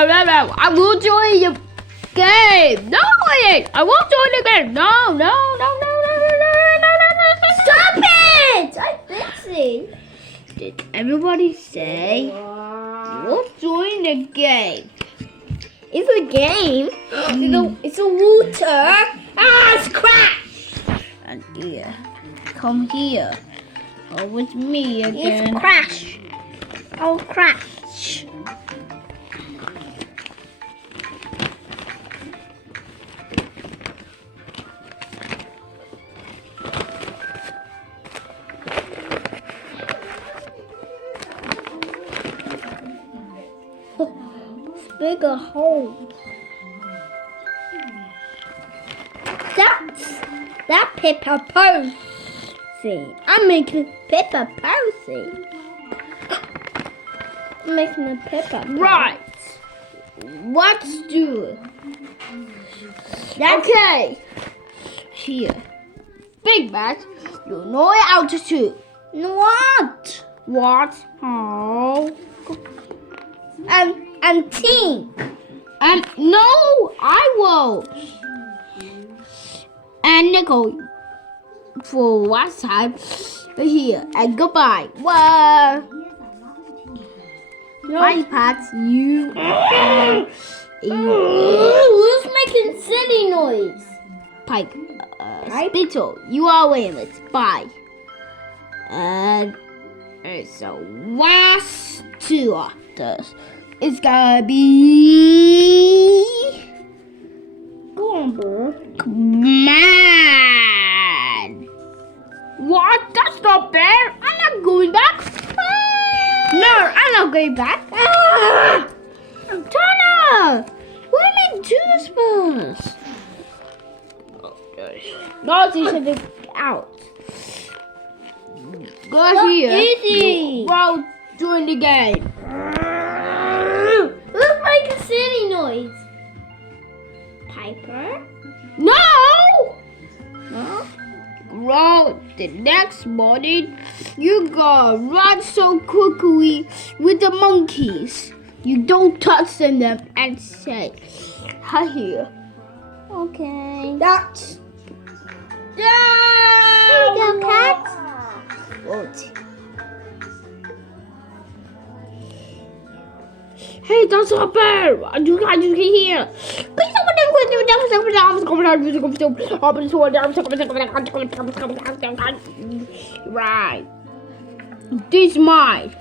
I will join your game. No, I won't join the game. No. Stop it! I'm busy. Did everybody say we'll join the game? It's a game. It's a water. It's crash. And here, come here. Oh, with me again. It's crash. Oh, crash. Bigger hole. That Peppa Posy. I'm making Peppa Posy. I'm making a Peppa. Right. Let's do it. Okay. Here. Big Mac, you know altitude. What? What? Oh. And team. No, I won't. And Nicole, for last time, here, and goodbye. Whoa. No. iPads, you. Who's making silly noise? Pike. Spittle, you are Williams. Bye. And so last two actors. It's gonna be. Go on, bro. Come on. What? That's not fair. I'm not going back. No, I'm not going back. Turner, let me do this first. No, you should be out. Go here. Easy. Well, join the game. Who's making silly noise? Piper? No! Bro, the next morning, you gotta run so quickly with the monkeys. You don't touch them and say, hi here. Okay. That's. Here you go, cat. What? Hey, that's a bear! You can hear. Right. This mine.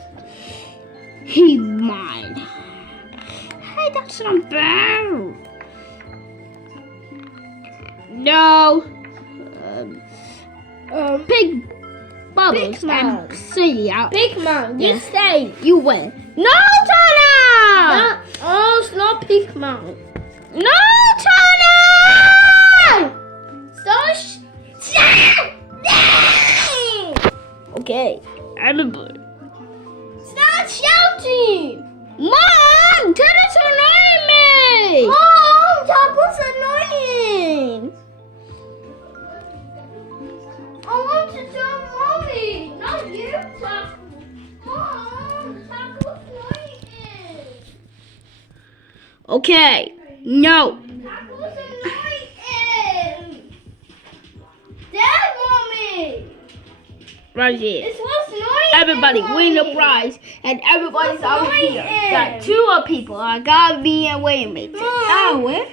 He's mine. Hey, that's not a bear. No. Big Bubbles and Celia. Big man, you Yeah. stay. You win. No, Tana! Oh, it's not Big man. No, Tana! Okay, everybody. Stop shouting! Mom, Tana's annoying me! Mom, Taco's annoying. I want to tell Mommy, not you, Taco. Mom, Taco's annoying. Okay, no. Taco's annoying. Dad, Mommy. Right here. It's what's annoying. Everybody win the Mommy. prize, and everybody's What's out here. annoying? Got two people. I got me and William. Mom. win.